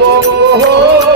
বঙ্গ